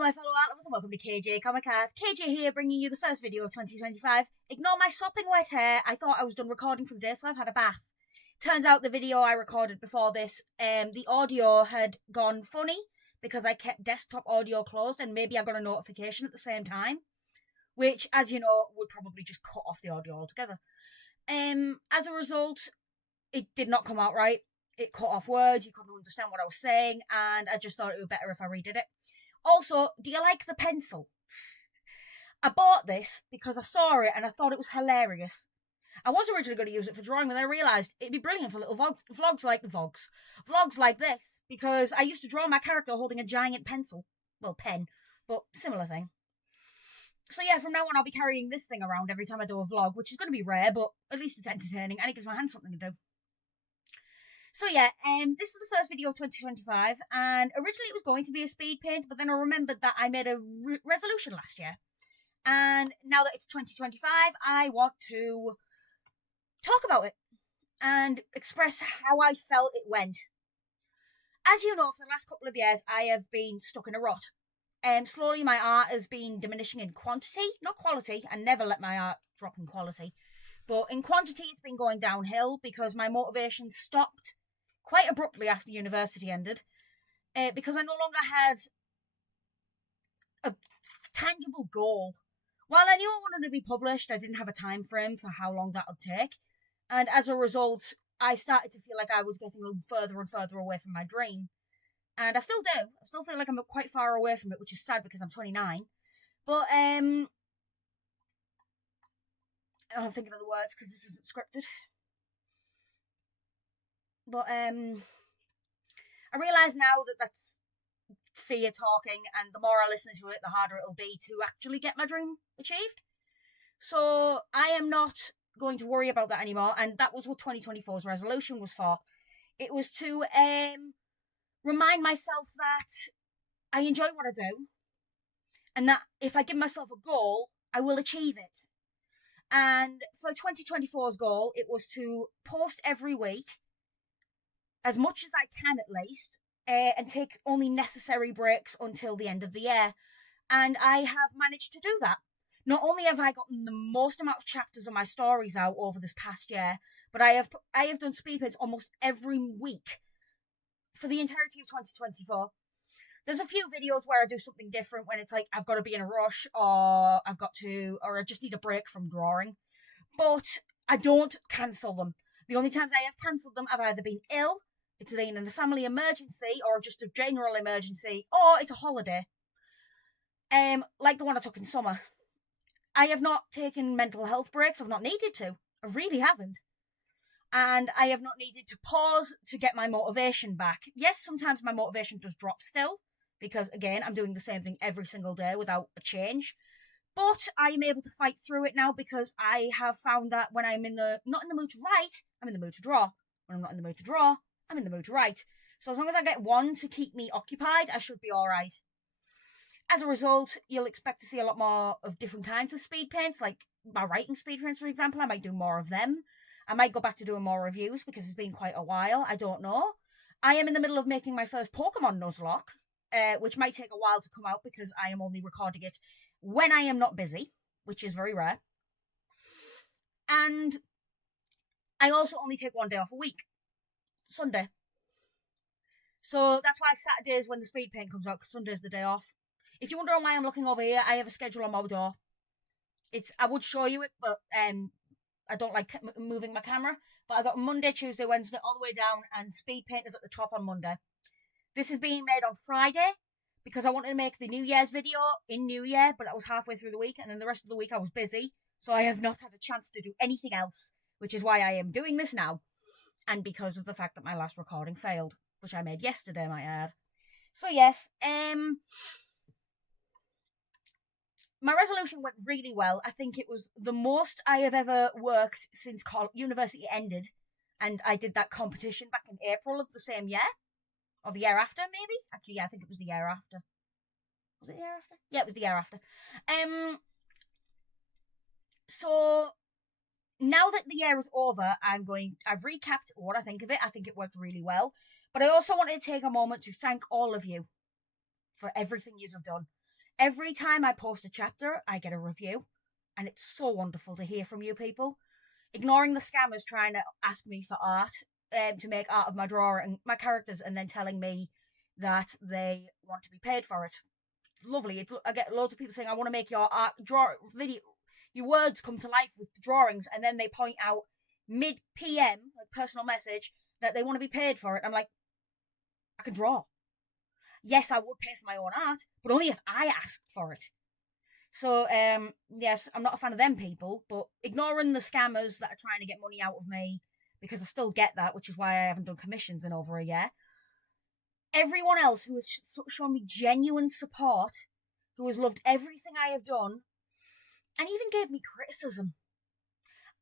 Hello my fellow art lovers and welcome to KayJayComicArt. KJ here bringing you the first video of 2025. Ignore my sopping wet hair, I thought I was done recording for the day so I've had a bath. Turns out the video I recorded before this, the audio had gone funny because I kept desktop audio closed and maybe I got a notification at the same time. Which, as you know, would probably just cut off the audio altogether. As a result, it did not come out right. It cut off words, you couldn't understand what I was saying, and I just thought it would be better if I redid it. Also, do you like the pencil? I bought this because I saw it and I thought it was hilarious. I was originally going to use it for drawing, but then I realised it'd be brilliant for little vlogs like this, because I used to draw my character holding a giant pencil. Well, pen, but similar thing. So yeah, from now on I'll be carrying this thing around every time I do a vlog, which is going to be rare, but at least it's entertaining and it gives my hand something to do. So yeah, this is the first video of 2025, and originally it was going to be a speed paint, but then I remembered that I made a resolution last year. And now that it's 2025, I want to talk about it and express how I felt it went. As you know, for the last couple of years, I have been stuck in a rut. Slowly my art has been diminishing in quantity, not quality. I never let my art drop in quality. But in quantity, it's been going downhill because my motivation stopped quite abruptly after university ended. Because I no longer had a tangible goal. While I knew I wanted to be published, I didn't have a time frame for how long that would take. And as a result, I started to feel like I was getting further and further away from my dream. And I still do. I still feel like I'm quite far away from it, which is sad because I'm 29. But, I'm thinking of the words because this isn't scripted. But, I realise now that that's fear talking, and the more I listen to it, the harder it'll be to actually get my dream achieved. So, I am not going to worry about that anymore, and that was what 2024's resolution was for. It was to, remind myself that I enjoy what I do, and that if I give myself a goal, I will achieve it. And for 2024's goal, it was to post every week, as much as I can at least, and take only necessary breaks until the end of the year. And I have managed to do that. Not only have I gotten the most amount of chapters of my stories out over this past year, but I have done speed paints almost every week for the entirety of 2024. There's a few videos where I do something different when it's like I've got to be in a rush or I just need a break from drawing. But I don't cancel them. The only times I have cancelled them, I've either been ill, it's been in a family emergency, or just a general emergency, or it's a holiday. Like the one I took in summer. I have not taken mental health breaks. I've not needed to. I really haven't. And I have not needed to pause to get my motivation back. Yes, sometimes my motivation does drop still, because again, I'm doing the same thing every single day without a change. But I am able to fight through it now because I have found that when I'm not in the mood to write, I'm in the mood to draw. When I'm not in the mood to draw, I'm in the mood to write. So as long as I get one to keep me occupied, I should be alright. As a result, you'll expect to see a lot more of different kinds of speed paints, like my writing speed paints, for example. I might do more of them. I might go back to doing more reviews because it's been quite a while. I don't know. I am in the middle of making my first Pokemon Nuzlocke, which might take a while to come out because I am only recording it when I am not busy, which is very rare. And I also only take one day off a week, Sunday. So that's why Saturday is when the speed paint comes out, because Sunday's the day off. If you're wondering why I'm looking over here, I have a schedule on my door. I would show you it, but I don't like moving my camera. But I got Monday, Tuesday, Wednesday, all the way down, and speed paint is at the top on Monday. This is being made on Friday because I wanted to make the New Year's video in New Year, but that was halfway through the week, and then the rest of the week I was busy, so I have not had a chance to do anything else, which is why I am doing this now, and because of the fact that my last recording failed, which I made yesterday, might add. So yes, my resolution went really well. I think it was the most I have ever worked since university ended, and I did that competition back in April of the same year. Or the year after, maybe? Actually, yeah, I think it was the year after. Was it the year after? Yeah, it was the year after. So, now that the year is over, I've recapped what I think of it. I think it worked really well. But I also wanted to take a moment to thank all of you for everything you have done. Every time I post a chapter, I get a review, and it's so wonderful to hear from you people. Ignoring the scammers trying to ask me for art, to make art of my drawing, my characters, and then telling me that they want to be paid for it. It's lovely. I get loads of people saying, I want to make your art, video, your words come to life with drawings, and then they point out mid PM, like personal message, that they want to be paid for it. I'm like, I can draw. Yes, I would pay for my own art, but only if I asked for it. So, yes, I'm not a fan of them people, but ignoring the scammers that are trying to get money out of me, because I still get that, which is why I haven't done commissions in over a year. Everyone else who has shown me genuine support, who has loved everything I have done, and even gave me criticism.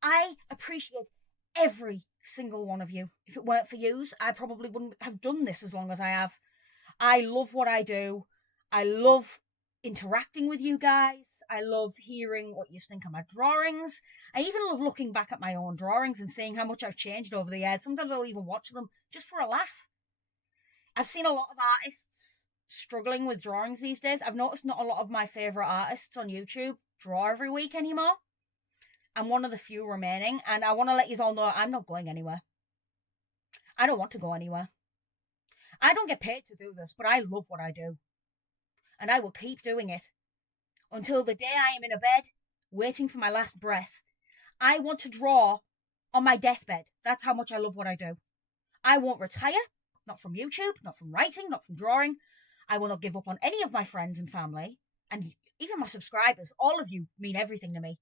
I appreciate every single one of you. If it weren't for yous, I probably wouldn't have done this as long as I have. I love what I do. I love interacting with you guys. I love hearing what you think of my drawings. I even love looking back at my own drawings and seeing how much I've changed over the years. Sometimes I'll even watch them just for a laugh. I've seen a lot of artists struggling with drawings these days. I've noticed not a lot of my favourite artists on YouTube draw every week anymore. I'm one of the few remaining, and I want to let you all know I'm not going anywhere. I don't want to go anywhere. I don't get paid to do this, but I love what I do. And I will keep doing it until the day I am in a bed, waiting for my last breath. I want to draw on my deathbed. That's how much I love what I do. I won't retire, not from YouTube, not from writing, not from drawing. I will not give up on any of my friends and family, and even my subscribers. All of you mean everything to me.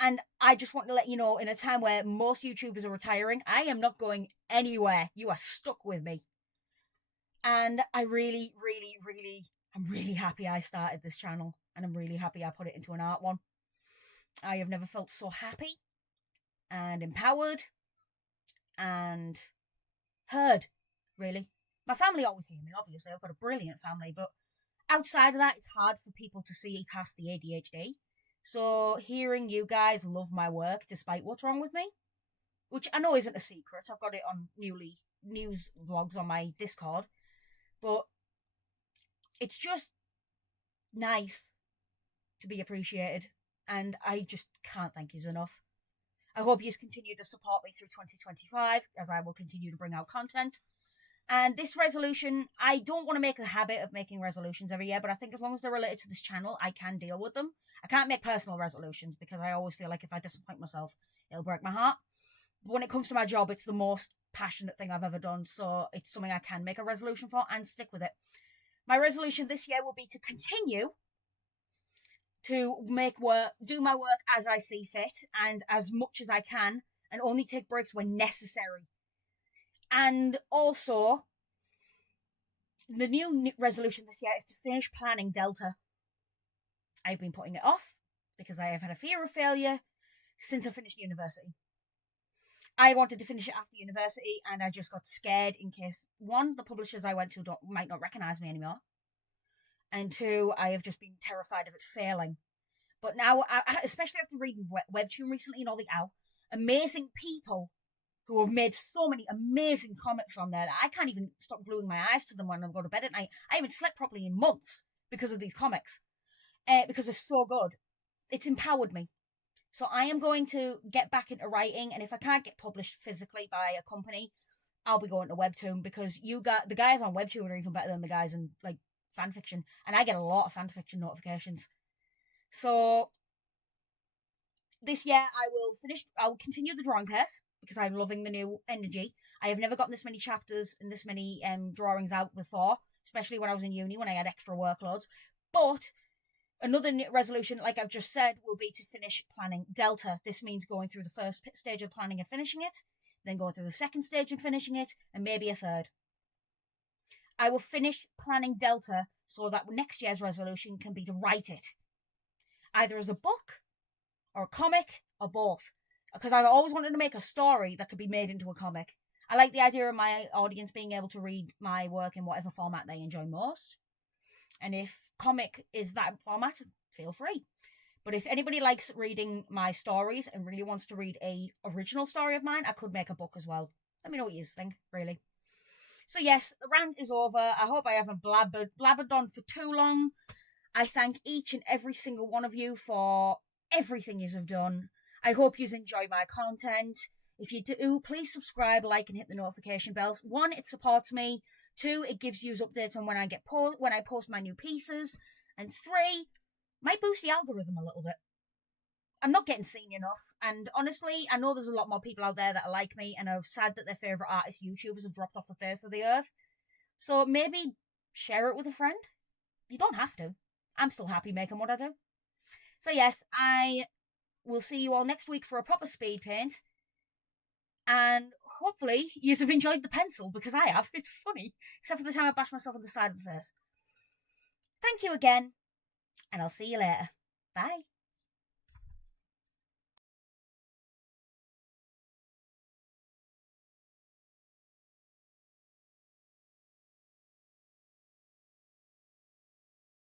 And I just want to let you know, in a time where most YouTubers are retiring, I am not going anywhere. You are stuck with me. And I really, really, really, I'm really happy I started this channel. And I'm really happy I put it into an art one. I have never felt so happy and empowered and heard, really. My family always hear me, obviously. I've got a brilliant family. But outside of that, it's hard for people to see past the ADHD. So hearing you guys love my work despite what's wrong with me, which I know isn't a secret. I've got it on news vlogs on my Discord. But it's just nice to be appreciated. And I just can't thank you enough. I hope you continue to support me through 2025, as I will continue to bring out content. And this resolution, I don't want to make a habit of making resolutions every year, but I think as long as they're related to this channel, I can deal with them. I can't make personal resolutions because I always feel like if I disappoint myself, it'll break my heart. But when it comes to my job, it's the most passionate thing I've ever done, so it's something I can make a resolution for and stick with it. My resolution this year will be to continue to do my work as I see fit and as much as I can, and only take breaks when necessary. And also, the new resolution this year is to finish planning Delta. I've been putting it off because I have had a fear of failure since I finished university. I wanted to finish it after university, and I just got scared in case, one, the publishers I went to might not recognise me anymore, and two, I have just been terrified of it failing. But now, especially after reading Webtoon recently and all the amazing people who have made so many amazing comics on there that I can't even stop gluing my eyes to them when I go to bed at night. I haven't slept properly in months because of these comics, because they're so good. It's empowered me. So I am going to get back into writing, and if I can't get published physically by a company, I'll be going to Webtoon, because the guys on Webtoon are even better than the guys in like fanfiction, and I get a lot of fanfiction notifications. So this year I'll continue the drawing pace because I'm loving the new energy. I have never gotten this many chapters and this many drawings out before, especially when I was in uni when I had extra workloads. But another resolution, like I've just said, will be to finish planning Delta. This means going through the first stage of planning and finishing it, then going through the second stage and finishing it, and maybe a third. I will finish planning Delta so that next year's resolution can be to write it, either as a book or a comic or both, because I've always wanted to make a story that could be made into a comic. I like the idea of my audience being able to read my work in whatever format they enjoy most. And if comic is that format, feel free. But if anybody likes reading my stories and really wants to read a original story of mine, I could make a book as well. Let me know what you think, really. So yes, the rant is over. I hope I haven't blabbered on for too long. I thank each and every single one of you for everything you have done. I hope you enjoy my content. If you do, please subscribe, like, and hit the notification bells. 1, it supports me. 2, it gives you updates on when I post my new pieces. And 3, might boost the algorithm a little bit. I'm not getting seen enough, and honestly, I know there's a lot more people out there that are like me and are sad that their favourite artist YouTubers have dropped off the face of the earth. So maybe share it with a friend. You don't have to. I'm still happy making what I do. So yes, I will see you all next week for a proper speed paint. And hopefully you have enjoyed the pencil, because I have. It's funny, except for the time I bashed myself on the side of the face. Thank you again, and I'll see you later. Bye.